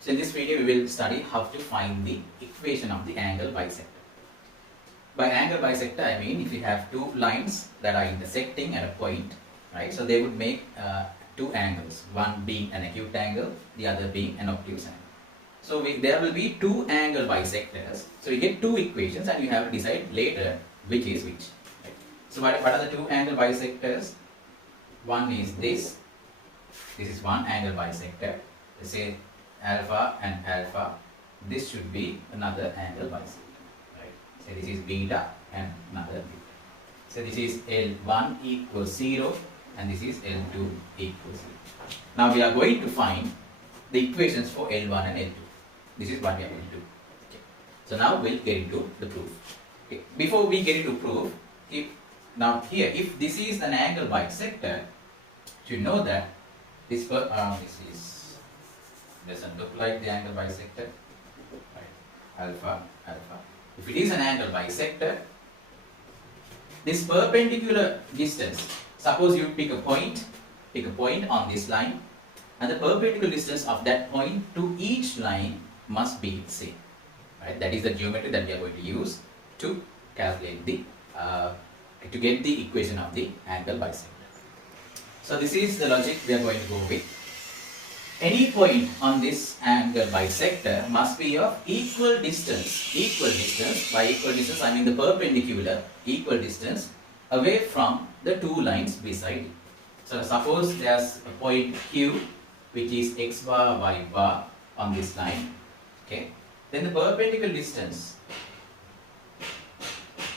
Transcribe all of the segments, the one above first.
So in this video we will study how to find the equation of the angle bisector. By angle bisector I mean if you have two lines that are intersecting at a point, right? So they would make two angles, one being an acute angle, the other being an obtuse angle. So there will be two angle bisectors. So you get two equations and you have to decide later which is which. Right? So what are the two angle bisectors? One is this. This is one angle bisector. Let's say alpha and alpha. This should be another angle bisector. Right? So this is beta and another beta. So this is L1 equals 0 and this is L2 equals 0. Now we are going to find the equations for L1 and L2. This is what we are going to do. Okay. So now we'll get into the proof. Okay. Before we get into proof, if this is an angle bisector, you know that this doesn't look like the angle bisector. Right. Alpha, alpha. If it is an angle bisector, this perpendicular distance, suppose you pick a point on this line, and the perpendicular distance of that point to each line must be the same. Right? That is the geometry that we are going to use to calculate to get the equation of the angle bisector. So this is the logic we are going to go with. Any point on this angle bisector must be of equal distance. Equal distance, by equal distance I mean the perpendicular equal distance away from the two lines beside it. So suppose there's a point Q which is x bar y bar on this line. Okay. Then the perpendicular distance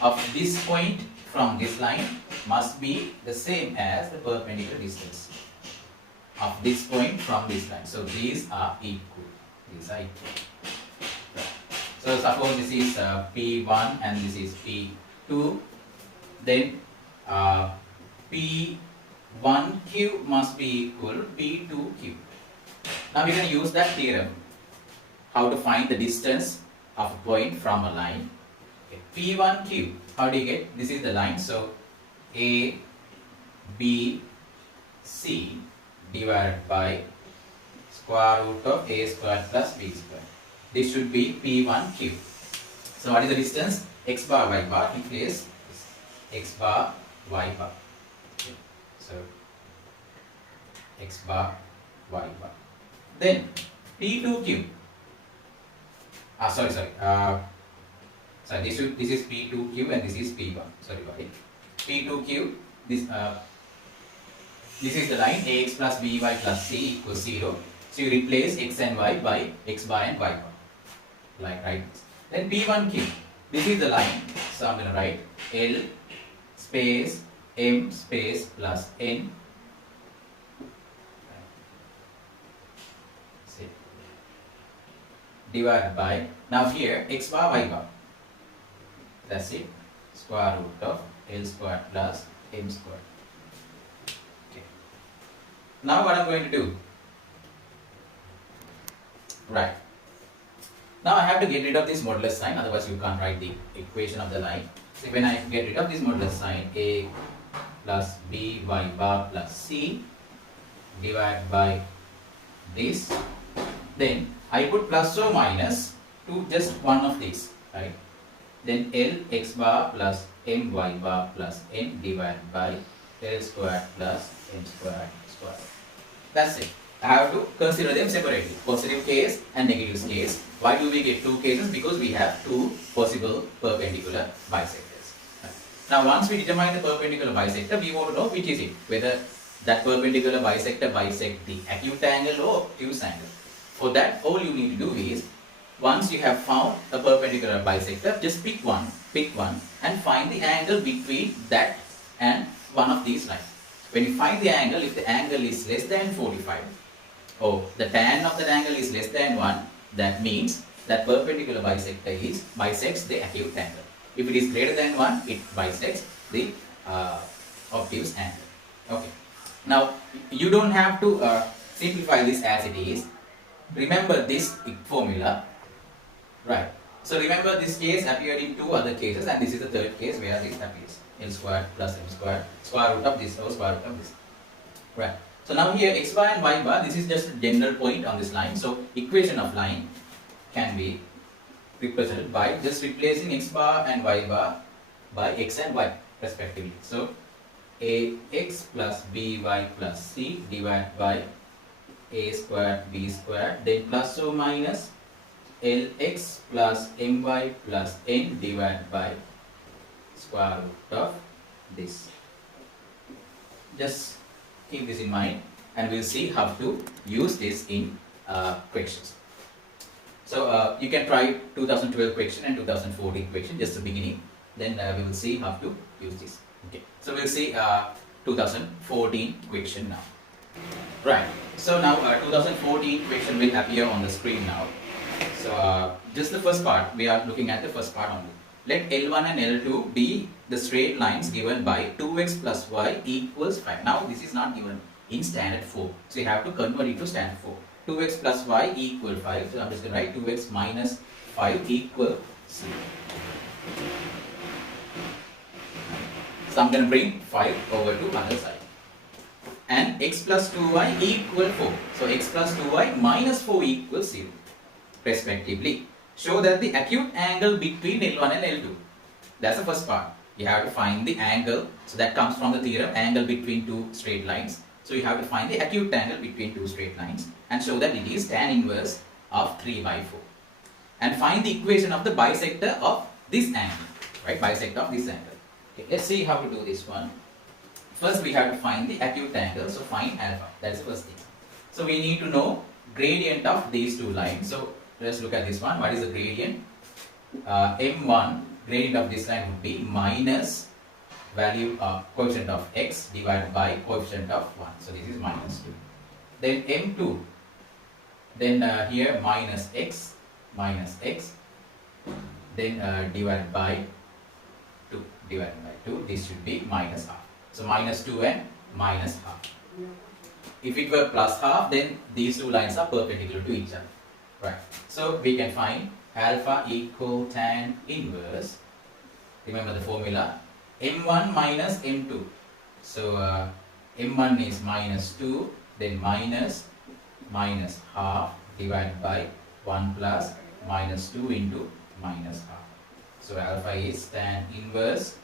of this point from this line must be the same as the perpendicular distance of this point from this line. So these are equal. These are equal. So suppose this is P1 and this is P2. Then P1Q must be equal to P2Q. Now we can use that theorem. How to find the distance of a point from a line. Okay. P1Q. How do you get? This is the line. So A, B, C divided by square root of A square plus B square. This should be P1Q. So what is the distance? X bar, Y bar. In place X bar, Y bar. Okay. So X bar, Y bar. Then P2Q. This is P2Q and this is P1. P2Q. This is the line Ax plus By plus C equals 0. So you replace X and Y by X bar and Y bar. Like right. Then P1Q. This is the line. So I'm going to write L space M space plus N. Divided by, now here X bar Y bar. That's it. Square root of L square plus M square. Okay. Now what I'm going to do? Right. Now I have to get rid of this modulus sign, otherwise you can't write the equation of the line. So when I get rid of this modulus sign, A plus B Y bar plus C divided by this, then I put plus or minus to just one of these, right? Then L x bar plus M y bar plus N divided by L square plus M square square. That's it. I have to consider them separately. Positive case and negative case. Why do we get two cases? Because we have two possible perpendicular bisectors. Right. Now once we determine the perpendicular bisector, we want to know which is it. Whether that perpendicular bisector bisects the acute angle or obtuse angle. For that, all you need to do is, once you have found a perpendicular bisector, just pick one and find the angle between that and one of these lines. When you find the angle, if the angle is less than 45 or the tan of that angle is less than 1, that means that perpendicular bisector bisects the acute angle. If it is greater than 1, it bisects the obtuse angle. Okay. Now, you don't have to simplify this as it is. Remember this formula, right? So remember this case appeared in two other cases and this is the third case where this appears. L squared plus M squared, square root of this or square root of this. Right. So now here x bar and y bar, this is just a general point on this line. So equation of line can be represented by just replacing x bar and y bar by x and y respectively. So ax plus by plus c divided by a squared b squared, then plus or minus lx plus my plus n divided by square root of this. Just keep this in mind and we'll see how to use this in questions. So you can try 2012 question and 2014 question, just the beginning. Then we will see how to use this. Okay. So we'll see 2014 question now. Right. So now 2014 question will appear on the screen now. So just the first part, we are looking at the first part only. Let L1 and L2 be the straight lines given by 2x plus y equals 5. Now this is not given in standard 4. So you have to convert it to standard 4. 2x plus y equal 5. So I'm just going to write 2x minus 5 equal 0. So I'm going to bring 5 over to other side. And x plus 2y equal 4. So x plus 2y minus 4 equals 0 respectively. Show that the acute angle between L1 and L2. That's the first part. You have to find the angle. So that comes from the theorem, angle between two straight lines. So you have to find the acute angle between two straight lines and show that it is tan inverse of 3 by 4. And find the equation of the bisector of this angle. Right, bisector of this angle. Okay, let's see how to do this one. First we have to find the acute angle. So find alpha. That's the first thing. So we need to know gradient of these two lines. So let's look at this one. What is the gradient? M1, gradient of this line would be minus value of coefficient of x divided by coefficient of 1. So this is minus 2. Then M2, then here minus x, then divided by 2, this should be minus half. So minus 2 and minus half. If it were plus half, then these two lines are perpendicular to each other. Right. So we can find alpha equal tan inverse. Remember the formula. M1 minus M2. So M1 is minus 2, then minus half divided by 1 plus minus 2 into minus half. So alpha is tan inverse.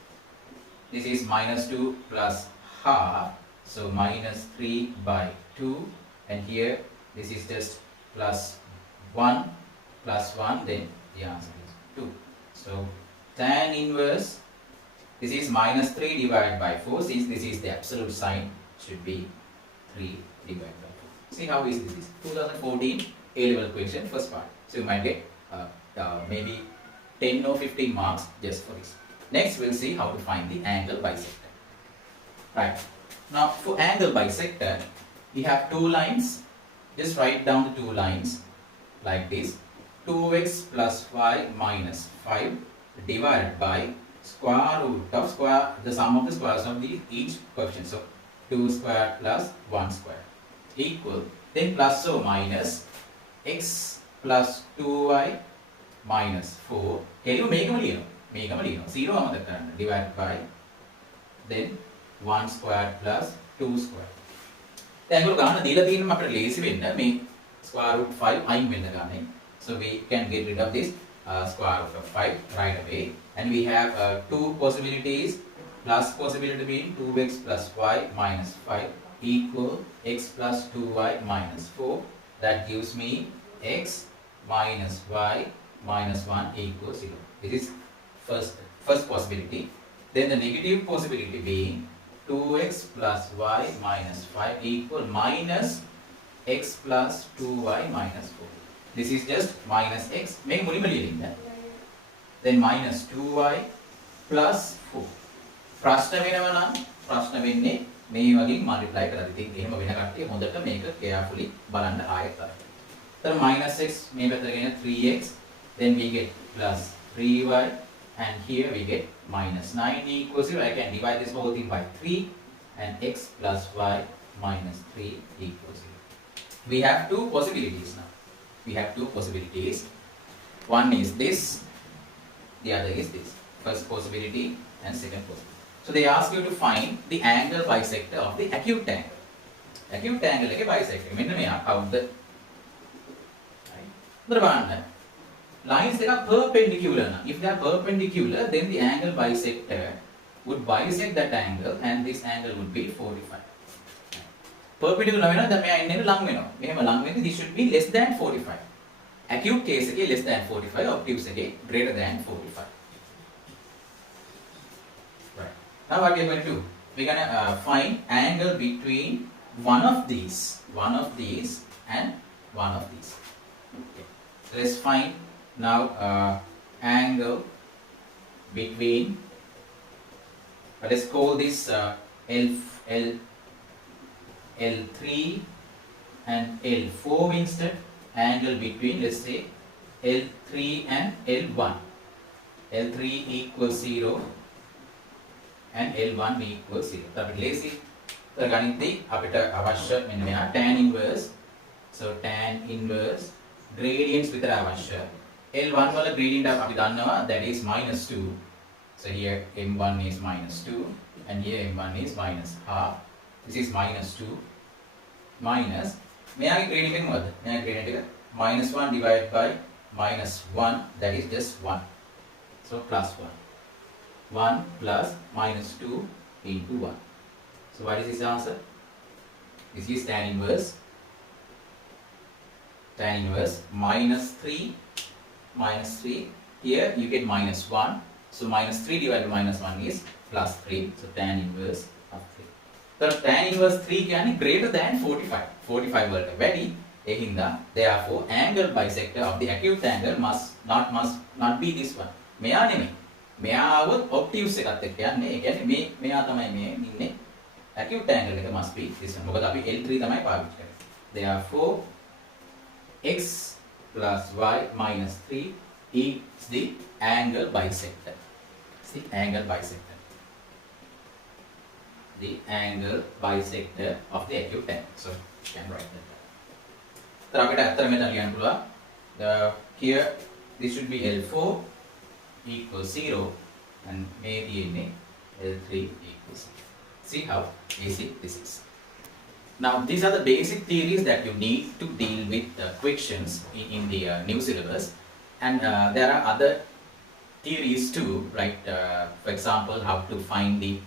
This is minus 2 plus half. So minus 3 by 2. And here this is just plus 1, then the answer is 2. So tan inverse, this is minus 3 divided by 4. Since this is the absolute sign, should be 3 divided by 4. See how easy this is. 2014 A-level question, first part. So you might get maybe 10 or 15 marks just for this. Next we'll see how to find the angle bisector. Right. Now for angle bisector, we have two lines. Just write down the two lines like this. 2x plus y minus 5 divided by square root of the sum of the squares of each coefficient. So 2 square plus 1 square equal, then plus or minus x plus 2y minus 4. Can you make a 0 divided by then 1 square plus 2 square. දැන් ඔයගොල්ලෝ ගන්න දීලා තියෙනවා අපිට ලේසි වෙන්න මේ square root 5 අයින් වෙන්න ගන්න. So we can get rid of this square root of 5 right away, and we have two possibilities. Plus possibility being 2x plus y minus 5 equal x plus 2y minus 4. That gives me x minus y minus 1 equals 0. This is first possibility. Then the negative possibility being 2x plus y minus 5 equal minus x plus 2y minus 4. This is just minus x. Make then minus 2y plus 4. ප්‍රශ්න වෙනවා නම් ප්‍රශ්න වෙන්නේ මේ වගේ multiply කරලා ඉතින් එහෙම වෙන කට්ටිය හොඳට මේක carefully බලන්න ආයෙත් කරන්න. then minus x මේ පැත්තට ගෙන 3x, then we get plus 3y, and here we get minus 9 equals 0. I can divide this whole thing by 3, and x plus y minus 3 equals 0. We have two possibilities now. One is this, the other is this. First possibility and second possibility. So they ask you to find the angle bisector of the acute angle. acute angle එකේ bisector. මෙන්න මෙයා කවුද? හරි. හොඳට බලන්න. Lines that are perpendicular. If they are perpendicular, then the angle bisector would bisect that angle and this angle would be 45. Perpendicular වෙනවා දැන් මෙයා ඉන්නේ ලඟ වෙනවා. මෙහෙම ලඟ වෙද්දී this should be less than 45. Acute case එකේ less than 45, obtuse එකේ greater than 45. Right. Now what we are going to do? We are going to find angle between one of these and one of these. Okay. So let's find now angle between, let's call this L3 and L4 instead. Angle between, let's say L3 and L1. L3 equals 0 and L1 equals 0. අපි ලේසි ගණිතේ අපිට අවශ්‍ය මෙන්න මෙයා tan inverse. So tan inverse gradients විතර අවශ්‍ය. L1 වල gradient අපි දන්නවා, that is -2. So here m1 is -2 and here m1 is -half. This is -2 minus මෙයාගේ gradient එක මොකද්ද? මෙයාගේ gradient එක -1 divided by -1, that is just 1. So plus 1. 1 plus -2 into 1. So what is this answer? This is tan inverse. Tan inverse -3. Here you get -1. So -3 divided by -1 is +3. So tan inverse of 3. So tan inverse 3 කියන්නේ greater than 45. 45 වලට වැඩි. ඒ හින්දා therefore angle bisector of the acute angle must not be this one. මෙයා නෙමෙයි. මෙයා આવොත් obtuse එකත් එක්ක යන්නේ. ඒ කියන්නේ මෙයා තමයි මේ ඉන්නේ. Acute angle එක must be this one. මොකද අපි L3 තමයි පාවිච්චි කරන්නේ. Therefore x plus y minus 3 is the angle bisector. It's the angle bisector. The angle bisector of the acute angle. So you can write that down. So අපිට අතර මෙතන ලියන්න පුළුවන්. Here this should be L4 equals 0 and maybe in L3 equals 0. See how easy this is. Now these are the basic theories that you need to deal with questions in the new syllabus, and there are other theories too, right? For example, how to find the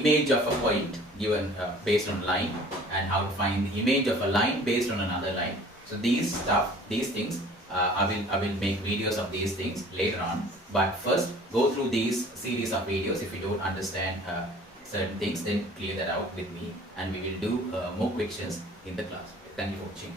image of a point given based on line, and how to find the image of a line based on another line. So these things, I will make videos of these things later on. But first, go through these series of videos. If you don't understand certain things, then clear that out with me, and we will do more questions in the class. Thank you for watching.